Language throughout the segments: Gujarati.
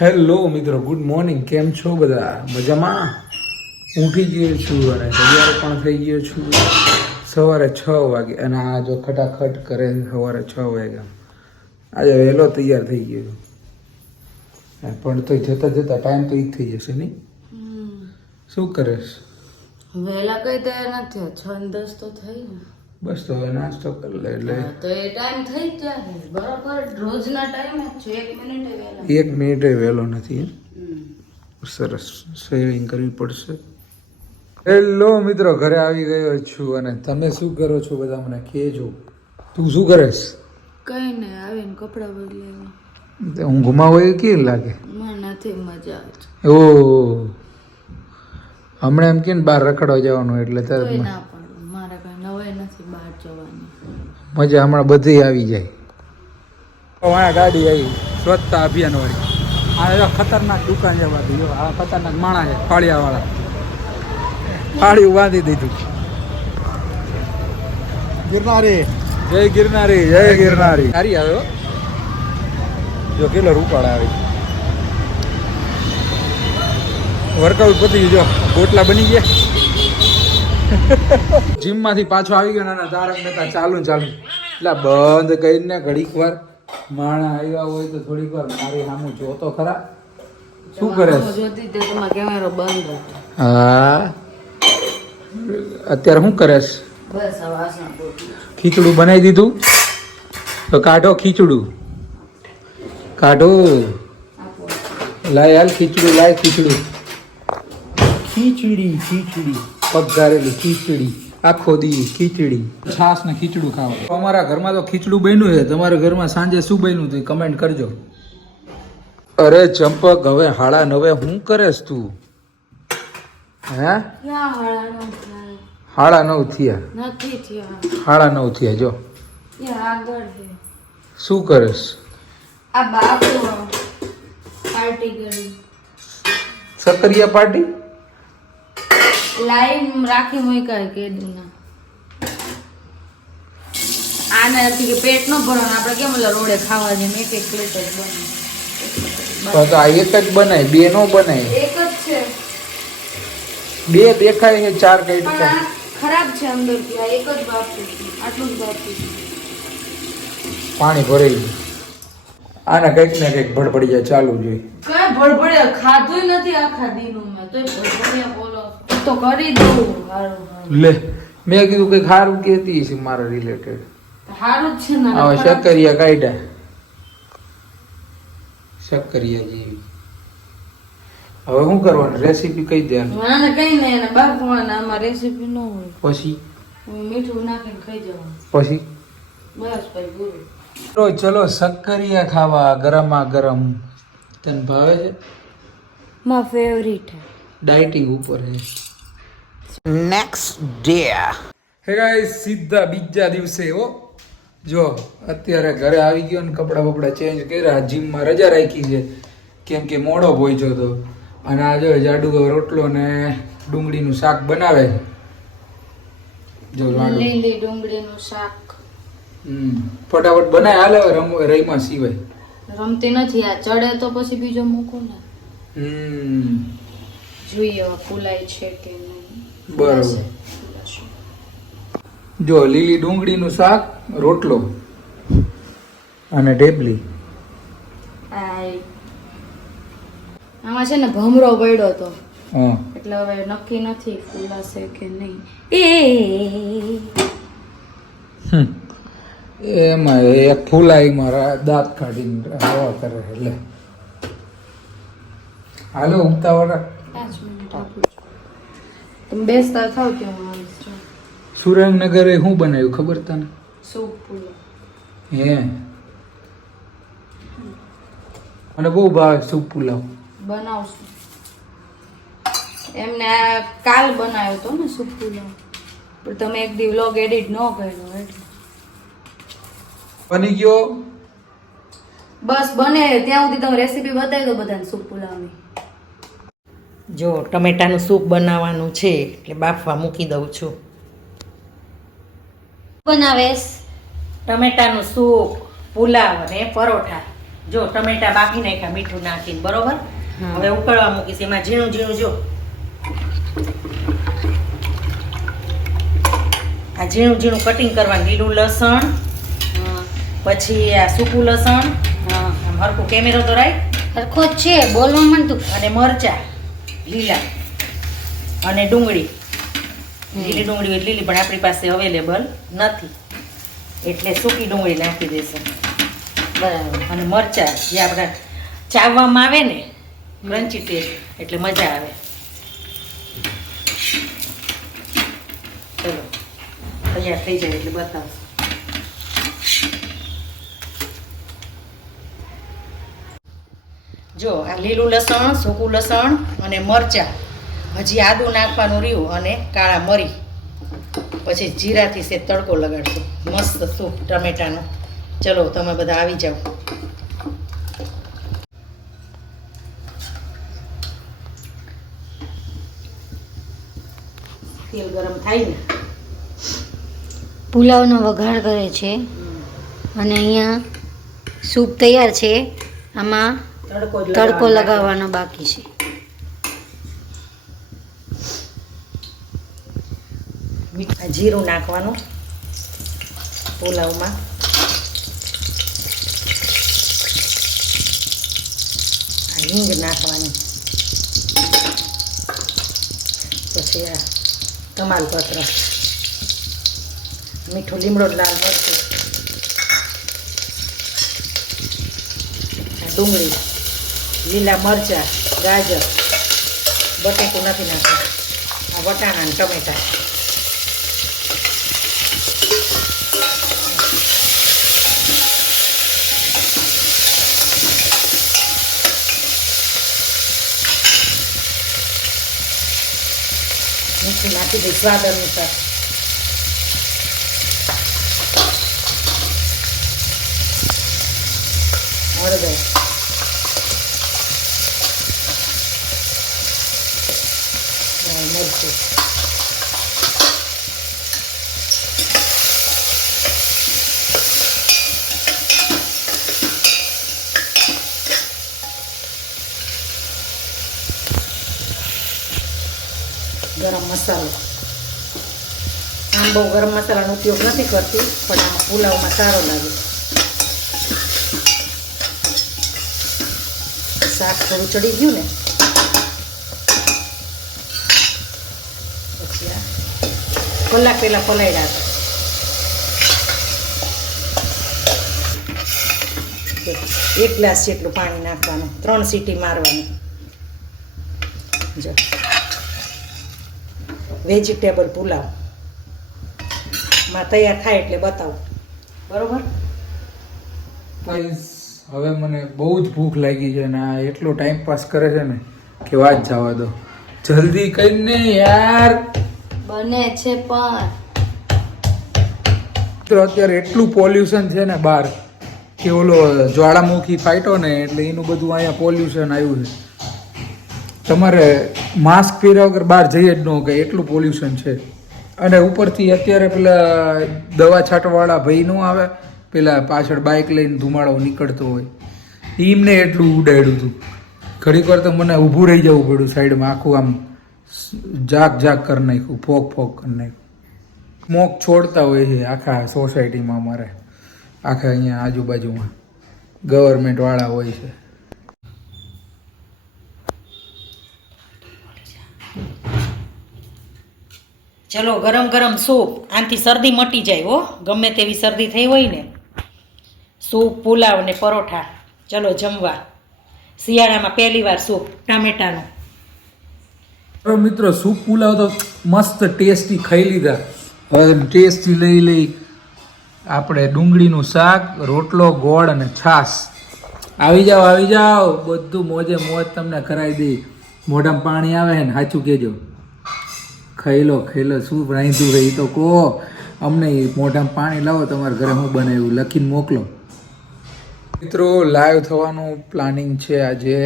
હેલો મિત્રો, ગુડ મોર્નિંગ. કેમ છો બધા? મજામાં? ઉઠી ગયો છું અને તૈયાર પણ થઈ ગયો છું. સવારે 6 વાગે અને આ જો ખટાખટ કરે સવારે 6 વાગ્યા. આજે વહેલો તૈયાર થઈ ગયો પણ તો જતા જતા ટાઈમ તો ઈ જ થઈ જશે નહીં? શું કરેશ? વહેલા કઈ તૈયાર નથી 6:10 તો થઈ ને. બસ તો હવે નાસ્તો કરી લે એટલે તો એ ટાઈમ થઈ ગયા છે બરાબર. રોજના ટાઈમ જ છે. 1 મિનિટે વહેલા. 1 મિનિટે વહેલો નથી. સરસ, સેવિંગ કરવી પડશે. હેલો મિત્રો, ઘરે આવી ગયો છું અને તમે શું કરો છો બધા મને કહેજો. તું શું કરેશ? કઈ નહીં, આવીને કપડાં બદલાવ્યા. હું ઘુમાવો એ કેવી લાગે? મને નથી મજા આવતી. ઓ હમણાં એમ કે ને બહાર રખડવા જવાનું એટલે કોઈ તરત ના પડે, મારે કઈ નવાઈ નથી બહાર જવાની. મજા હમણાં બધી આવી જાય. અહીંયા ગાડી આવી સ્વચ્છતા અભિયાન વાળી. આ જો ખતરનાક દુકાન છે બાજુ. જો આ ખતરનાક માણસ છે ફાળિયા વાળા. ફાળિયું બાંધી દીધું. ગિરનારી, જય ગિરનારી, જય ગિરનારી. સારી આવે હો. જો કેટલો રૂપાળા આવી. વર્કઆઉટ પતી ગયું. જો ગોટલા બની ગયા. જીમ માંથી પાછો આવી ગયો ને તારક મહેતા ચાલુ એટલે બંધ કરીને ઘડીક વાર માણા આવ્યા હોય તો થોડીક વાર મારી સામું જોતો ખરા. શું કરે? જોતી તે તમારો કેમેરો બંધ હતો. હા, અત્યારે શું કરેશ? બસ આ વાસણ પોતું. ખીચડું બનાવી દીધું તો કાઢો. ખીચડું કાઢો. લાય હાલ ખીચડું, લાય ખીચડું. ખીચડી પગારેલી ખીચડી, આખો દી ખીચડી. છાસ ને ખીચડું ખાવ. અમારા ઘરમાં તો ખીચડું બન્યું છે. તમારા ઘરમાં સાંજે શું બન્યું હતું કમેન્ટ કરજો. અરે ચંપક, હવે 9:30 હું કરેશ તું? હે, ક્યાં 9:30 થયા? નથી થયા. 9:30 થયા. જો આગળ છે. શું કરેશ? આ બાપુ પાર્ટી કરી. સકરિયા પાર્ટી લાઈન રાખી મૂકાય કેદુના. આને નથી કે પેટ ન ભરવાનું. આપણે કેમ ઓલા રોડે ખાવા જઈએ એક પ્લેટ જ બને. તો આ એક જ બનાય, બે નો બનાય. એક જ છે. બે દેખાય છે, 4 કઈ પણ આ ખરાબ છે અંદરથી. આ એક જ બાપુ છે. આટલું જ બાપુ છે. પાણી ભરાઈ ગયું. આને કંઈક ને કંઈક ભડભડી જાય ચાલુ જોઈએ. કઈ ભડભડિયા ખાધું નથી આખા દીનું મેં. તોય ભડભડિયા બોલો તો કરી દઉં. હારું લે, મેં કીધું કંઈક સારું કહેતી છે મારા રિલેટેડ. હારું જ છે ને. હવે શક્કરિયા કાઢ્યા. શક્કરિયા જેવી. હવે શું કરવાનું? રેસીપી કહી દે. મને કઈ નહીં, એને બાફવાના. આમાં રેસીપી ન હોય. પછી મીઠું નાખીને ખાઈ જવાનું. પછી બસ ભાઈ ગુરુ. તો ચલો શક્કરિયા ખાવા ગરમા ગરમ. તને ભાવે છે? માય ફેવરિટ હે. ડાયટિંગ ઉપર છે. Next day. હે ગાઈસ, સીધા બીજા દિવસે હો. જો અત્યારે ઘરે આવી ગયો ને કપડા બપડા ચેન્જ કર્યા. જીમમાં રજા રાખી છે કેમ કે મોડો પહોંચ્યો હતો. અને આ જો જાડુ રોટલો ને ડુંગળીનું શાક બનાવે છે. જો લીલી ડુંગળીનું શાક. ફટાફટ બનાય હાલે. રહીમાં સિવાય રમતી નથી. આ ચડે તો પછી બીજો મૂકો ને. જોઈએ ફૂલાય છે કે નહીં. બરોબર. જો લીલી ડુંગળીનું શાક, રોટલો અને ઢેબલી. આમાં છે ને ભમરો પડ્યો તો હા, એટલે હવે નક્કી નથી ફૂલાશે કે નહીં. એમાં એક ફૂલાઈમાં દાંત કાઢીને હવા કરે એટલે હાલો ઊંઘતા વાળા. 5 મિનિટ આપું છું. તમે બેસતા થાવ કે હું આવીશ. સુરેન્દ્રનગરે શું બનાવ્યું ખબર તને? સૂપ પુલાવ. હે, મને બહુ ભાવે સૂપ પુલાવ. બનાવશું. એમને આ કાલ બનાવ્યો હતો ને સૂપ પુલાવ. પણ તમે એક દી વ્લોગ એડિટ ન કર્યો એટલે બની ગયો. બસ બને ત્યાં સુધી તમે રેસીપી બતાવી દો બધાને સૂપ પુલાવની. જો ટમેટાનું સૂપ બનાવવાનું છે એટલે બાફવા મૂકી દઉં છું. બનાવેશ ટમેટાનું સૂપ, પુલાવ અને પરોઠા. જો ટમેટા બાફી નાખ્યા મીઠું નાખીને, બરોબર. હા. હવે ઉકળવા મૂકીશ. એમાં ઝીણું ઝીણું જો આ ઝીણું ઝીણું કટિંગ કરવાનું. લીલું લસણ, હા પછી આ સૂકું લસણ, હા આમ હરખું કેમેરો તો રાખ, સરખો જ છે બોલવા માંડતું. અને મરચા લીલા, અને ડુંગળી. લીલી ડુંગળી હોય લીલી, પણ આપણી પાસે અવેલેબલ નથી એટલે સૂકી ડુંગળી નાખી દેશે. બરાબર. અને મરચા જે આપણા ચાવવામાં આવે ને, ક્રન્ચી ટેસ્ટ, એટલે મજા આવે. ચલો તૈયાર થઈ જાય એટલે બતાવો. જો આ લીલું લસણ, સૂકું લસણ અને મરચા, હજી આદું નાખવાનું રહ્યું, અને કાળા મરી, પછી જીરાથી સે તડકો લગાડશું. મસ્ત સૂપ ટમેટાનો. ચલો તમે બધા આવી જાઓ. તેલ ગરમ થાય ને, પુલાવનો વઘાર કરે છે અને અહીંયા સૂપ તૈયાર છે. આમાં તડકો લગાવવાનો બાકી છે. જીરું નાખવાનું પુલાવમાં. આ હિંગ નાખવાની, પછી આ તમાલપત્ર, મીઠું, લીમડો, લાલ મરચું, આ ડુંગળી, લીલા મરચાં, ગાજર, બટેકું નથી નાખવું, આ વટાણા અને ટમેટા. મીઠું નાખી દઈ સ્વાદ અનુસાર. હળદર, મરચું, ગરમ મસાલો. આમ બહુ ગરમ મસાલાનો ઉપયોગ નથી કરતી, પણ આ પુલાવમાં સારો લાગે. શાક થોડું ચડી ગયું ને, પછી આ કલાક પહેલાં પલાળ્યા હતા. 1 ગ્લાસ જેટલું પાણી નાખવાનું, 3 સીટી મારવાની. જો વેજીટેબલ પુલાવ માં તૈયાર થાય એટલે બતાવું, બરોબર. ગાઈસ હવે મને બહુ જ ભૂખ લાગી છે ને આ એટલો ટાઈમ પાસ કરે છે ને કે વાત જવા દો. જલ્દી કરીને યાર. બને છે પણ તો અત્યારે એટલું પોલ્યુશન છે ને બહાર કે ઓલો જ્વાળામુખી ફાટ્યો ને એટલે એનું બધું અહીંયા પોલ્યુશન આવ્યું છે. તમારે માસ્ક પહેર્યા વગર બહાર જઈએ જ ન કે એટલું પોલ્યુશન છે. અને ઉપરથી અત્યારે પેલા દવા છાંટવાવાળા ભાઈ નો આવે, પેલા પાછળ બાઇક લઈને ધુમાડો નીકળતો હોય, એમને એટલું ઉડાડ્યું હતું. ઘડીક વાર તો મને ઊભું રહી જવું પડ્યું સાઈડમાં, આખું આમ જાગ કરી નાખ્યું, ફોક કરી નાખ્યું. સ્મોક છોડતા હોય છે આખા સોસાયટીમાં, અમારે આખા અહીંયા આજુબાજુમાં ગવર્મેન્ટવાળા હોય છે. ચલો ગરમ ગરમ સૂપ, આનાથી શરદી મટી જાય હો, ગમે તેવી શરદી થઈ હોય ને. સૂપ, પુલાવ ને પરોઠા. ચલો જમવા. શિયાળામાં પહેલી વાર સૂપ ટામેટાનું. તો મિત્રો સૂપ પુલાવ તો મસ્ત ટેસ્ટી ખાઈ લીધા. હવે ટેસ્ટી લઈ આપણે ડુંગળીનું શાક, રોટલો, ગોળ અને છાશ. આવી જાઓ, બધું મોજે મોજ તમને કરાવી દઈ. મોઢામાં પાણી આવે ને સાચું કહેજો. ખાઈ લો શું રાંધ્યું રહી તો કહો અમને. મોઢામાં પાણી લાવો, તમારા ઘરે હું બનાવ્યું લખીને મોકલો. મિત્રો લાઈવ થવાનું પ્લાનિંગ છે આજે.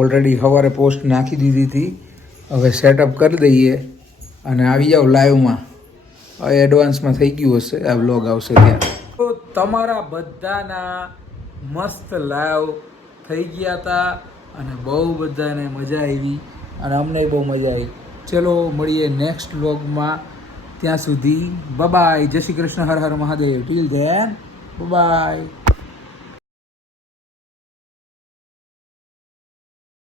ઓલરેડી સવારે પોસ્ટ નાખી દીધી હતી. હવે સેટઅપ કરી દઈએ અને આવી જાઓ લાઈવમાં. હવે એડવાન્સમાં થઈ ગયું હશે, આ વ્લોગ આવશે ત્યાં. તો તમારા બધાના મસ્ત લાઈવ થઈ ગયા હતા અને બહુ બધાને મજા આવી અને અમને બહુ મજા આવી. ચલો મળીએ નેક્સ્ટ વ્લોગમાં. ત્યાં સુધી bye. Jai Shri Krishna. Har Har Mahadev. Till then by.